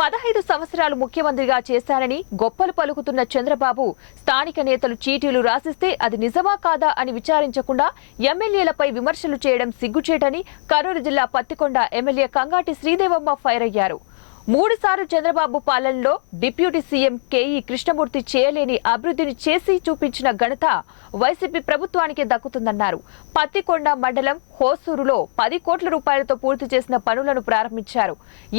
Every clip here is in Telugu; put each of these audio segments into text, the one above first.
15 సంవత్సరాలు ముఖ్యమంత్రిగా చేశారని గొప్పలు పలుకుతున్న చంద్రబాబు స్థానిక నేతలు చీటీలు రాసిస్తే అది నిజమా కాదా అని విచారించకుండా ఎమ్మెల్యేలపై విమర్శలు చేయడం సిగ్గుచేటని కర్నూలు జిల్లా పత్తికొండ ఎమ్మెల్యే కంగాటి శ్రీదేవమ్మ ఫైర్ అయ్యారు. 3 సార్లు చంద్రబాబు పాలనలో డిప్యూటీ సీఎం కేఈ కృష్ణమూర్తి చేయలేని అభివృద్ధిని చేసి చూపించిన ఘనత వైసీపీ ప్రభుత్వానికి దక్కుతుందన్నారు. పత్తికొండ మండలం హోసూరులో 10 కోట్ల రూపాయలతో పూర్తి చేసిన పనులను ప్రారంభించారు.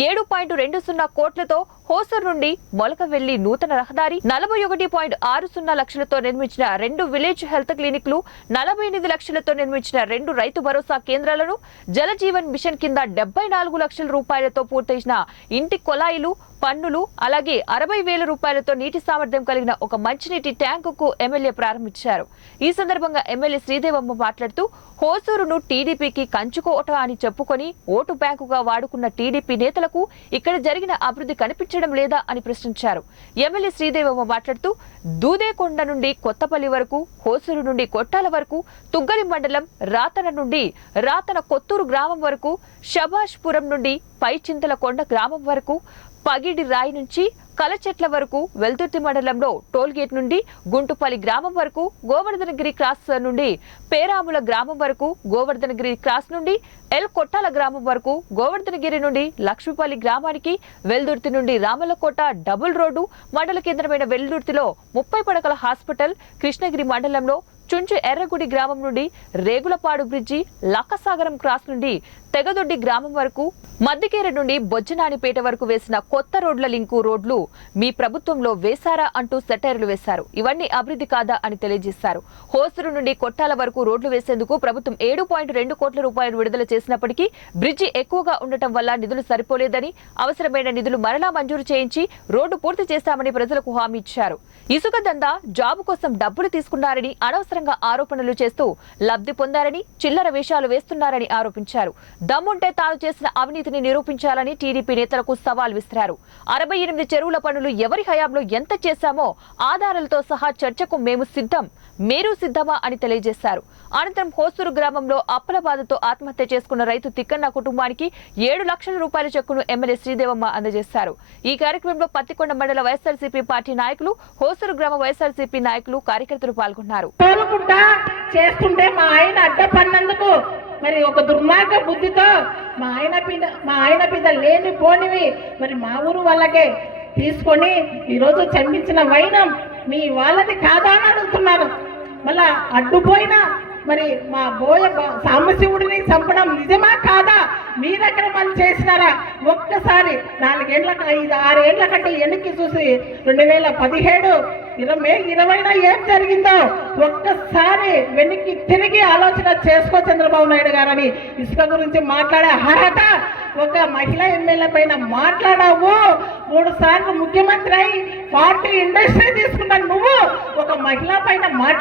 7.20 కోట్లతో హోసూరు నుండి మొలకవెల్లి నూతన రహదారి, 41.60 లక్షలతో నిర్మించిన 2 విలేజ్ హెల్త్ క్లినిక్లు, 48 లక్షలతో నిర్మించిన 2 రైతు భరోసా కేంద్రాలను, జలజీవన్ మిషన్ కింద 74 లక్షల రూపాయలతో పూర్తయిన ఇంటి కొలాయిలు, పన్నులు, అలాగే 60,000 రూపాయలతో నీటి సామర్థ్యం కలిగిన ఒక మంచినీటి ట్యాంకుకు ఎమ్మెల్యే ప్రారంభించారు. ఈ సందర్భంగా ఎమ్మెల్యే శ్రీదేవమ్మ మాట్లాడుతూ హోసూరును టీడీపీకి కంచుకోట అని చెప్పుకొని ఓటు బ్యాంకుగా వాడుకున్న టీడీపీ నేతలకు ఇక్కడ జరిగిన అభివృద్ధి కనిపించడం లేదా అని ప్రశ్నించారు. ఎమ్మెల్యే శ్రీదేవమ్మ మాట్లాడుతూ దూదేకొండ నుండి కొత్తపల్లి వరకు, హోసూరు నుండి కొట్టాల వరకు, తుగ్గలి మండలం రాతన నుండి రాతన కొత్తూరు గ్రామం వరకు, షబాష్పురం నుండి పైచింతలకొండ గ్రామం వరకు, పగిడి రాయి నుంచి కలచెట్ల వరకు, వెల్దుర్తి మండలంలో టోల్గేట్ నుండి గుంటుపల్లి గ్రామం వరకు, గోవర్ధనగిరి క్రాస్ నుండి పేరాముల గ్రామం వరకు, గోవర్ధనగిరి క్రాస్ నుండి ఎల్ కొట్టాల గ్రామం వరకు, గోవర్ధనగిరి నుండి లక్ష్మీపల్లి గ్రామానికి, వెల్దుర్తి నుండి రామలకోట డబుల్ రోడ్డు, మండల కేంద్రమైన వెల్దుర్తిలో 30 పడకల హాస్పిటల్, కృష్ణగిరి మండలంలో చుంచు ఎర్రగుడి గ్రామం నుండి రేగులపాడు బ్రిడ్జి, లక్కసాగరం క్రాస్ నుండి తెగదొడ్డి గ్రామం వరకు, మద్దికేర నుండి బొజ్జనానిపేట వరకు వేసిన కొత్త రోడ్ల లింకు రోడ్లు మీ ప్రభుత్వంలో వేశారా అంటూ సెటైర్లు వేశారు. ఇవన్నీ అభివృద్ధి కాదా అని తెలియజేశారు. హోసూరు నుండి కొట్టాల వరకు రోడ్లు వేసేందుకు ప్రభుత్వం 7.2 కోట్ల రూపాయలు విడుదల చేసినప్పటికీ బ్రిడ్జి ఎక్కువగా ఉండటం వల్ల నిధులు సరిపోలేదని, అవసరమైన నిధులు మరలా మంజూరు చేయించి రోడ్డు పూర్తి చేస్తామని ప్రజలకు హామీ ఇచ్చారు. ఇసుక దందా, జాబు కోసం డబ్బులు తీసుకున్నారని, అనవసరంగా ఆరోపణలు చేస్తూ లబ్ధి పొందారని, చిల్లర వేషాలు వేస్తున్నారని ఆరోపించారు. దమ్ముంటే తాను చేసిన అవినీతిని నిరూపించాలని టీడీపీ నేతలకు సవాల్ విసిరారు. 68 చెరువుల పనులు ఎవరి హయాంలో ఎంత చేశామో ఆధారాలతో సహా చర్చకు మేము సిద్ధం, మీరు సిద్ధమా అని తెలియజేశారు. అనంతరం హోసూరు గ్రామంలో అప్పుల బాధతో ఆత్మహత్య చేసుకున్న రైతు తిక్కన్న కుటుంబానికి 7 లక్షల రూపాయల చెక్కును ఎమ్మెల్యే శ్రీదేవమ్మ అందజేశారు. ఈ కార్యక్రమంలో పత్తికొండ మండల వైఎస్ఆర్సీపీ పార్టీ నాయకులు, హోసూరు గ్రామ వైఎస్ఆర్సీపీ నాయకులు, కార్యకర్తలు పాల్గొన్నారు. చేస్తుంటే మా ఆయన అడ్డపన్నందుకు మరి ఒక దుర్మార్గ బుద్ధితో మా ఆయన మీద లేని పోనివి మరి మా ఊరు వాళ్ళకే తీసుకొని ఈరోజు చంపించిన వైనం మీ వాళ్ళది కాదా అని అడుగుతున్నారు. మళ్ళా అడ్డుపోయినా మరి మా బోయ సాంబశివుడిని చంపడం నిజమా కాదా, మీ దగ్గర మనం చేసినారా? ఒక్కసారి 4 ఏళ్ల 6 ఏళ్ల కంటే వెనక్కి చూసి 2017 2020 ఏం జరిగిందో ఒక్కసారి వెనక్కి తిరిగి ఆలోచన చేసుకో చంద్రబాబు నాయుడు గారని. ఇసుక గురించి మాట్లాడే అర్హత ఒక మహిళా ఎమ్మెల్యే పైన మాట్లాడావు. 3 సార్లు ముఖ్యమంత్రి అయి 40 ఇండస్ట్రీ తీసుకున్నాను. నువ్వు ఒక మహిళ పైన